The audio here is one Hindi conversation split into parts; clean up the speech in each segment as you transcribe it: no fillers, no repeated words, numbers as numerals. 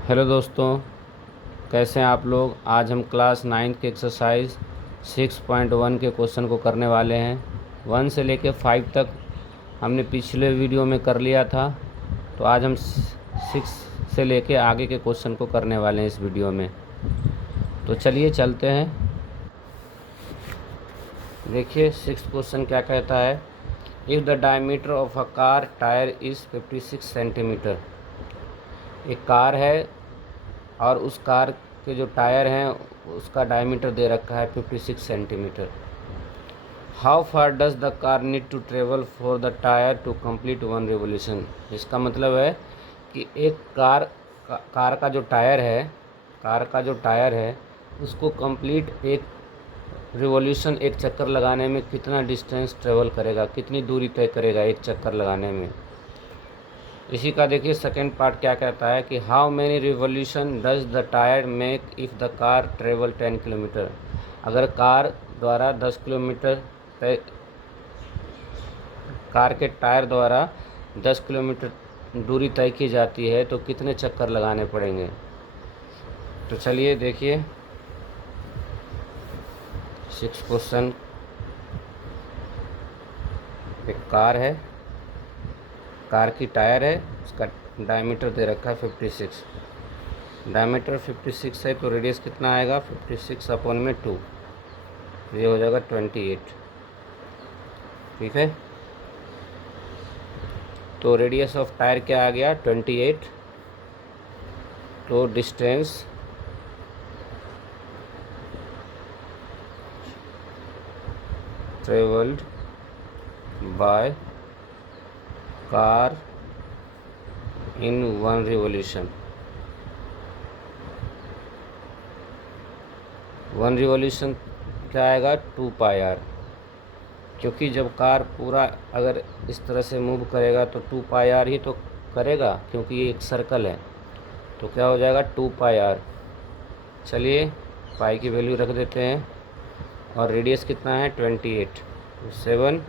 हेलो दोस्तों, कैसे हैं आप लोग। आज हम क्लास 9 के एक्सरसाइज 6.1 के क्वेश्चन को करने वाले हैं। 1 से लेके 5 तक हमने पिछले वीडियो में कर लिया था, तो आज हम 6 से लेके आगे के क्वेश्चन को करने वाले हैं इस वीडियो में। तो चलिए चलते हैं। देखिए 6 क्वेश्चन क्या कहता है। If the diameter of a car tyre is 56 centimetre. एक कार है और उस कार के जो टायर हैं उसका डायमीटर दे रखा है 56 centimetre. How far does the car need to travel for the tyre to complete 1 revolution. इसका मतलब है कि एक कार का जो टायर है उसको कंप्लीट एक रिवोल्यूशन, एक चक्कर लगाने में कितना डिस्टेंस ट्रेवल करेगा, कितनी दूरी तय करेगा एक चक्कर लगाने में। इसी का देखिए सेकेंड पार्ट क्या कहता है कि how many revolution does the tyre make if the car travel 10 kilometre. अगर कार द्वारा 10 किलोमीटर कार के टायर द्वारा 10 किलोमीटर दूरी तय की जाती है तो कितने चक्कर लगाने पड़ेंगे। तो चलिए देखिए 6 क्वेश्चन। एक कार है, कार की टायर है, उसका डायमीटर दे रखा है 56। डायमीटर 56 है तो रेडियस कितना आएगा 56 अपॉन में 2, ये हो जाएगा 28। ठीक है, तो रेडियस ऑफ टायर क्या आ गया 28। तो distance travelled by car in 1 revolution. 1 revolution क्या आएगा 2 पाई आर, क्योंकि जब कार पूरा अगर इस तरह से मूव करेगा तो 2 पाई आर ही तो करेगा, क्योंकि ये एक सर्कल है। तो क्या हो जाएगा 2 पाई आर। चलिए पाई की वैल्यू रख देते हैं और रेडियस कितना है 28। 7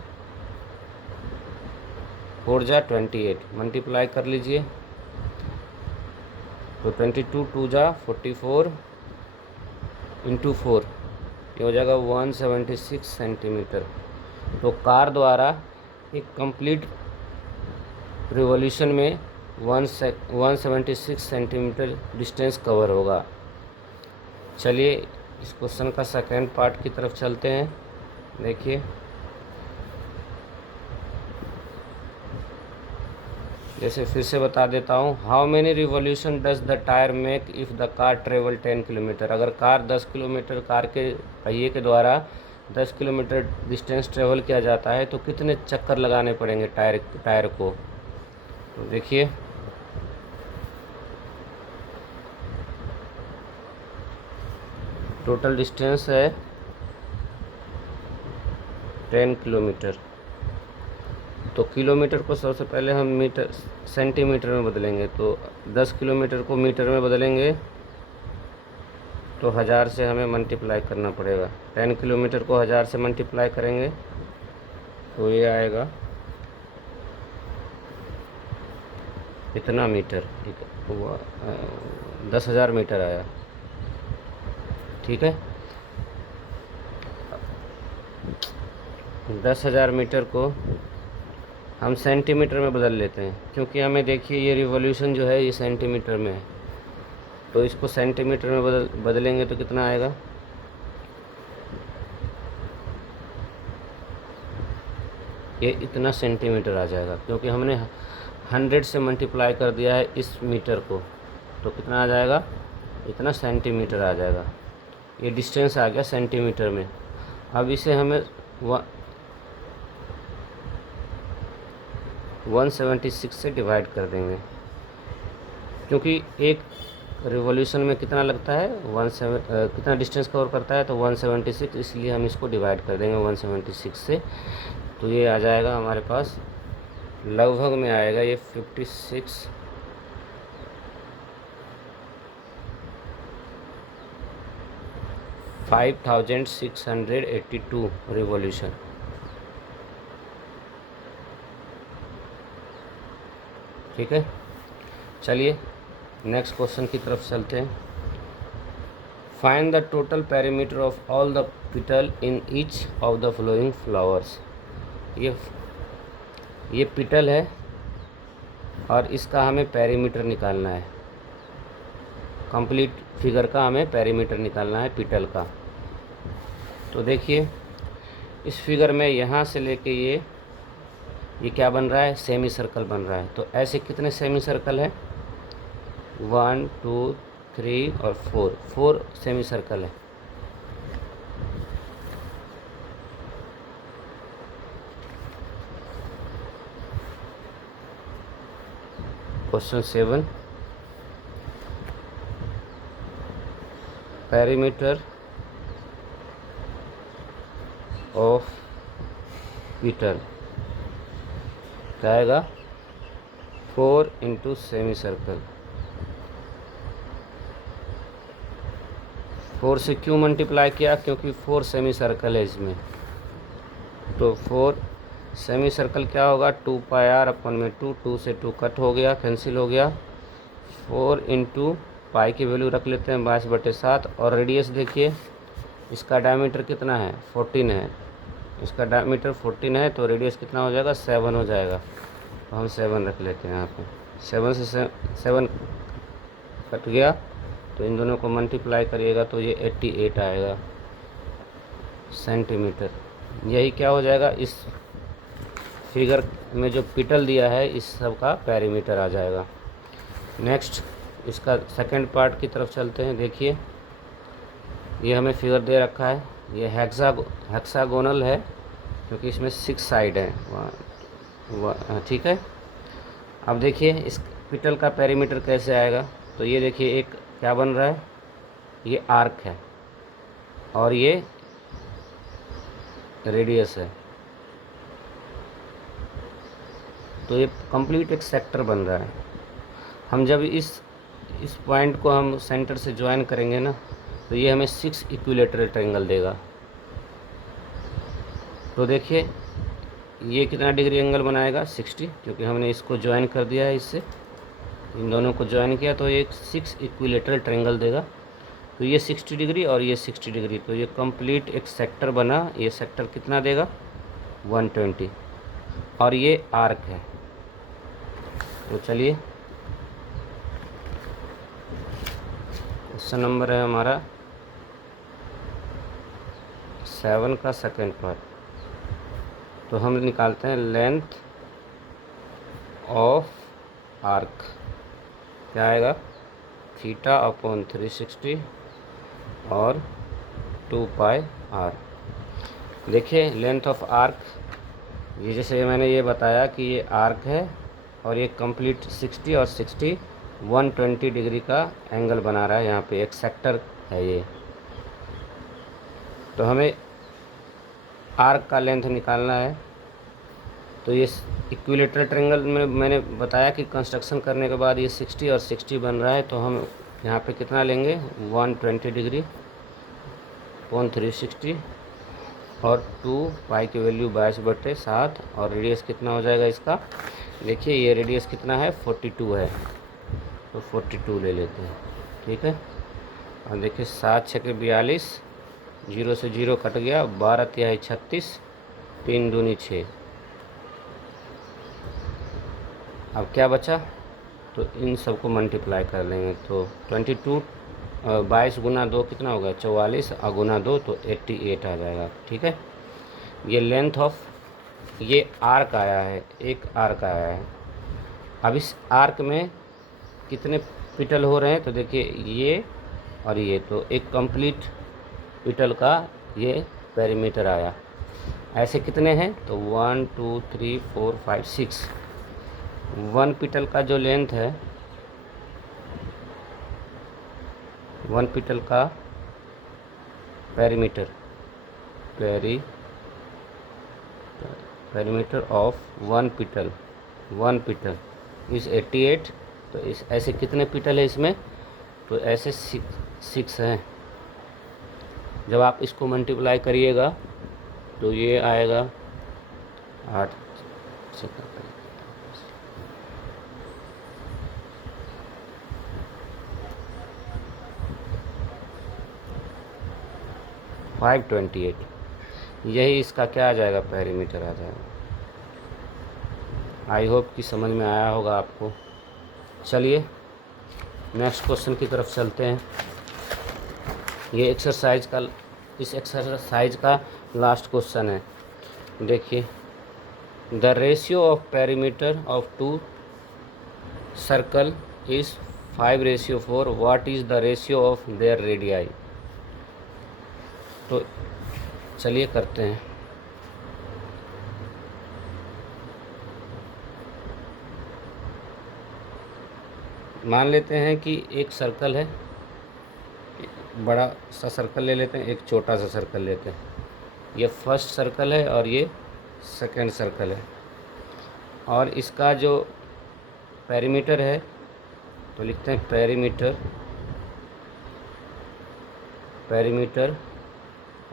4 जा 28, मल्टीप्लाई कर लीजिए तो 22 2 जा 44 इंटू 4, ये हो जाएगा 176 सेंटीमीटर। तो कार द्वारा एक कंप्लीट रिवॉल्यूशन में 176 सेंटीमीटर डिस्टेंस कवर होगा। चलिए इस क्वेश्चन का सेकेंड पार्ट की तरफ चलते हैं। देखिए जैसे फिर से बता देता हूँ। How many revolution does the tyre make if the car travel 10 kilometre. अगर कार 10 किलोमीटर कार के पहिए के द्वारा 10 किलोमीटर डिस्टेंस ट्रेवल किया जाता है तो कितने चक्कर लगाने पड़ेंगे टायर को। तो देखिए टोटल डिस्टेंस है 10 किलोमीटर। तो किलोमीटर को सबसे पहले हम सेंटीमीटर में बदलेंगे, तो 10 किलोमीटर को मीटर में बदलेंगे तो 1000 से हमें मल्टीप्लाई करना पड़ेगा। 10 किलोमीटर को 1000 से मल्टीप्लाई करेंगे तो ये आएगा इतना मीटर, 10,000 मीटर आया। ठीक है, 10,000 मीटर को हम सेंटीमीटर में बदल लेते हैं, क्योंकि हमें देखिए ये रिवॉल्यूशन जो है ये सेंटीमीटर में है, तो इसको सेंटीमीटर में बदलेंगे तो कितना आएगा ये इतना सेंटीमीटर आ जाएगा, क्योंकि हमने 100 से मल्टीप्लाई कर दिया है इस मीटर को, तो कितना आ जाएगा इतना सेंटीमीटर आ जाएगा। ये डिस्टेंस आ गया सेंटीमीटर में। अब इसे हमें 176 से डिवाइड कर देंगे, क्योंकि एक रिवॉल्यूशन में कितना लगता है कितना डिस्टेंस कवर करता है तो 176, इसलिए हम इसको डिवाइड कर देंगे 176 से। तो ये आ जाएगा हमारे पास, लगभग में आएगा ये 5682 रिवॉल्यूशन। ठीक है, चलिए नेक्स्ट क्वेश्चन की तरफ चलते हैं। Find the total perimeter of all the petal in each of the following flowers. ये पिटल है और इसका हमें पेरीमीटर निकालना है। कंप्लीट फिगर का हमें पेरीमीटर निकालना है पिटल का। तो देखिए इस फिगर में यहाँ से लेके ये क्या बन रहा है, सेमी सर्कल बन रहा है। तो ऐसे कितने सेमी सर्कल है, 1 2 3 और 4 सेमी सर्कल है। क्वेश्चन 7, पेरीमीटर ऑफ पिटल क्या आएगा, 4 इंटू सेमी सर्कल। 4 से क्यों मल्टीप्लाई किया, क्योंकि 4 सेमी सर्कल है इसमें। तो 4 सेमी सर्कल क्या होगा, 2 पाई आर अपन में 2 से 2 कट हो गया, कैंसिल हो गया। 4 इंटू पाई की वैल्यू रख लेते हैं 22/7। और रेडियस देखिए इसका डायमीटर कितना है, 14 है। इसका डायमीटर 14 है तो रेडियस कितना हो जाएगा, 7 हो जाएगा। तो हम 7 रख लेते हैं यहाँ पे। 7 से 7 कट गया तो इन दोनों को मल्टीप्लाई करिएगा तो ये 88 आएगा सेंटीमीटर। यही क्या हो जाएगा, इस फिगर में जो पिटल दिया है इस सब का पेरीमीटर आ जाएगा। नेक्स्ट इसका सेकंड पार्ट की तरफ चलते हैं। देखिए ये हमें फिगर दे रखा है, ये हेक्सागोनल है क्योंकि इसमें 6 साइड है। ठीक है। अब देखिए इस पिटल का पेरीमीटर कैसे आएगा। तो ये देखिए एक क्या बन रहा है, ये आर्क है और ये रेडियस है। तो ये कंप्लीट एक सेक्टर बन रहा है। हम जब इस पॉइंट को हम सेंटर से ज्वाइन करेंगे ना तो ये हमें 6 इक्विलेटरल ट्रायंगल देगा। तो देखिए ये कितना डिग्री एंगल बनाएगा, 60, क्योंकि हमने इसको ज्वाइन कर दिया है, इससे इन दोनों को ज्वाइन किया तो ये 6 इक्विलेटरल ट्रायंगल देगा। तो ये 60 डिग्री और ये 60 डिग्री, तो ये कंप्लीट एक सेक्टर बना। ये सेक्टर कितना देगा, 120, और ये आर्क है। तो चलिए क्वेश्चन नंबर है हमारा 7 का सेकंड पार्ट। तो हम निकालते हैं लेंथ ऑफ आर्क, क्या आएगा, θ/360 और 2 पाई आर। देखिए लेंथ ऑफ आर्क, ये जैसे मैंने ये बताया कि ये आर्क है और ये कंप्लीट 60 और 60 120 डिग्री का एंगल बना रहा है। यहाँ पे एक सेक्टर है ये। तो हमें आर्क का लेंथ निकालना है। तो ये इक्विलेटरल ट्रायंगल में मैंने बताया कि कंस्ट्रक्शन करने के बाद ये 60 और 60 बन रहा है। तो हम यहाँ पे कितना लेंगे, 120 डिग्री कोण 360 और 2 पाई की वैल्यू 22/7। और रेडियस कितना हो जाएगा इसका, देखिए ये रेडियस कितना है, 42 है। तो 42 ले लेते हैं, ठीक है। और देखिए 7 6 के 42, 0 से 0 कट गया, 12 तिहाई 36, 3 दूनी 6। अब क्या बचा, तो इन सबको मल्टीप्लाई कर लेंगे। तो 22 गुना 2 कितना होगा, 44, और गुना 2 तो 88 आ जाएगा, ठीक है। ये लेंथ ऑफ ये आर्क आया है, एक आर्क आया है। अब इस आर्क में कितने पिटल हो रहे हैं, तो देखिए ये और ये, तो एक कंप्लीट पिटल का ये पेरीमीटर आया। ऐसे कितने हैं, तो 1 2 3 4 5 6। 1 पिटल का जो लेंथ है, 1 पिटल का पेरीमीटर ऑफ 1 पिटल इस 88। तो इस ऐसे कितने पिटल है इसमें, तो ऐसे 6 हैं। जब आप इसको मल्टीप्लाई करिएगा तो ये आएगा 8 से 528। यही इसका क्या आ जाएगा, पेरीमीटर आ जाएगा। आई होप कि समझ में आया होगा आपको। चलिए नेक्स्ट क्वेश्चन की तरफ चलते हैं। ये एक्सरसाइज का, इस एक्सरसाइज का लास्ट क्वेश्चन है। देखिए, the ratio of perimeter of two circle is 5:4। What is the ratio of their radii. तो चलिए करते हैं। मान लेते हैं कि एक सर्कल है, बड़ा सा सर्कल ले लेते हैं, एक छोटा सा सर्कल लेते हैं। ये फर्स्ट सर्कल है और ये सेकंड सर्कल है, और इसका जो पेरीमीटर है तो लिखते हैं perimeter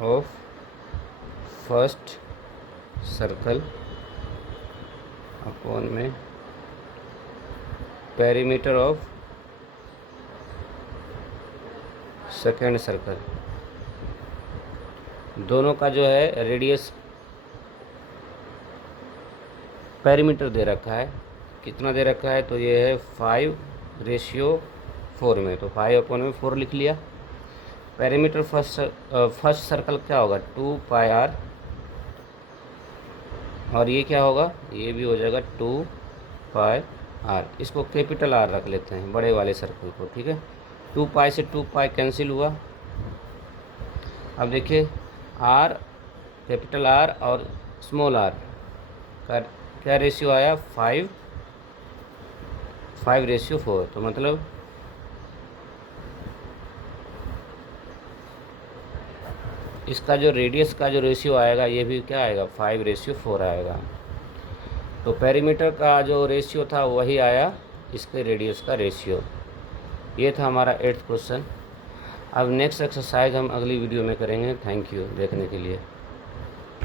of first circle upon में पेरीमीटर ऑफ सेकेंड सर्कल। दोनों का जो है रेडियस, पेरीमीटर दे रखा है, कितना दे रखा है, तो ये है 5:4 में, तो 5/4 लिख लिया। पेरीमीटर फर्स्ट सर्कल क्या होगा, 2πr, और ये क्या होगा, ये भी हो जाएगा 2πr। इसको कैपिटल R रख लेते हैं, बड़े वाले सर्कल को, ठीक है। 2π से 2π कैंसिल हुआ। अब देखिए R, कैपिटल R और स्मॉल r का क्या रेशियो आया, 5:4। तो मतलब इसका जो रेडियस का जो रेशियो आएगा ये भी क्या आएगा, 5:4 आएगा। तो पेरीमीटर का जो रेशियो था वही आया इसके रेडियस का रेशियो। ये था हमारा 8th क्वेश्चन। अब नेक्स्ट एक्सरसाइज हम अगली वीडियो में करेंगे। थैंक यू देखने के लिए।